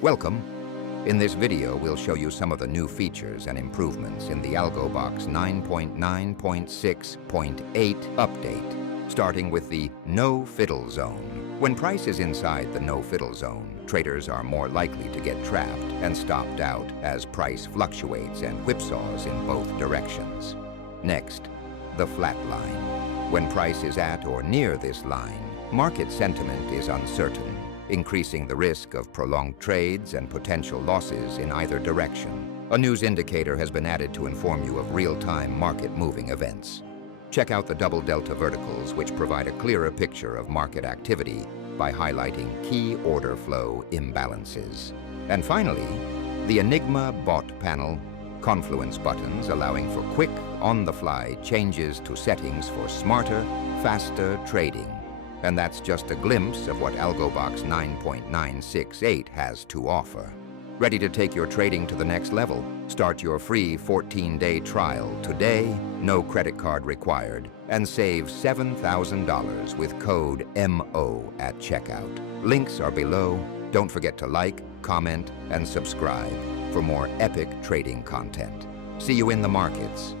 Welcome. In this video, we'll show you some of the new features and improvements in the AlgoBox 9.9.6.8 update, starting with the NoFiddleZone. When price is inside the NoFiddleZone, traders are more likely to get trapped and stopped out as price fluctuates and whipsaws in both directions. Next, the Flatline. When price is at or near this line, market sentiment is uncertain, increasing the risk of prolonged trades and potential losses in either direction. A news indicator has been added to inform you of real-time market-moving events. Check out the double delta verticals, which provide a clearer picture of market activity by highlighting key order flow imbalances. And finally, the Enigma BOTPanel Confluence Buttons, allowing for quick, on-the-fly changes to settings for smarter, faster trading. And that's just a glimpse of what AlgoBox 9.9.6.8 has to offer. Ready to take your trading to the next level? Start your free 14-day trial today, no credit card required, and save $7,000 with code MO at checkout. Links are below. Don't forget to like, comment, and subscribe for more epic trading content. See you in the markets.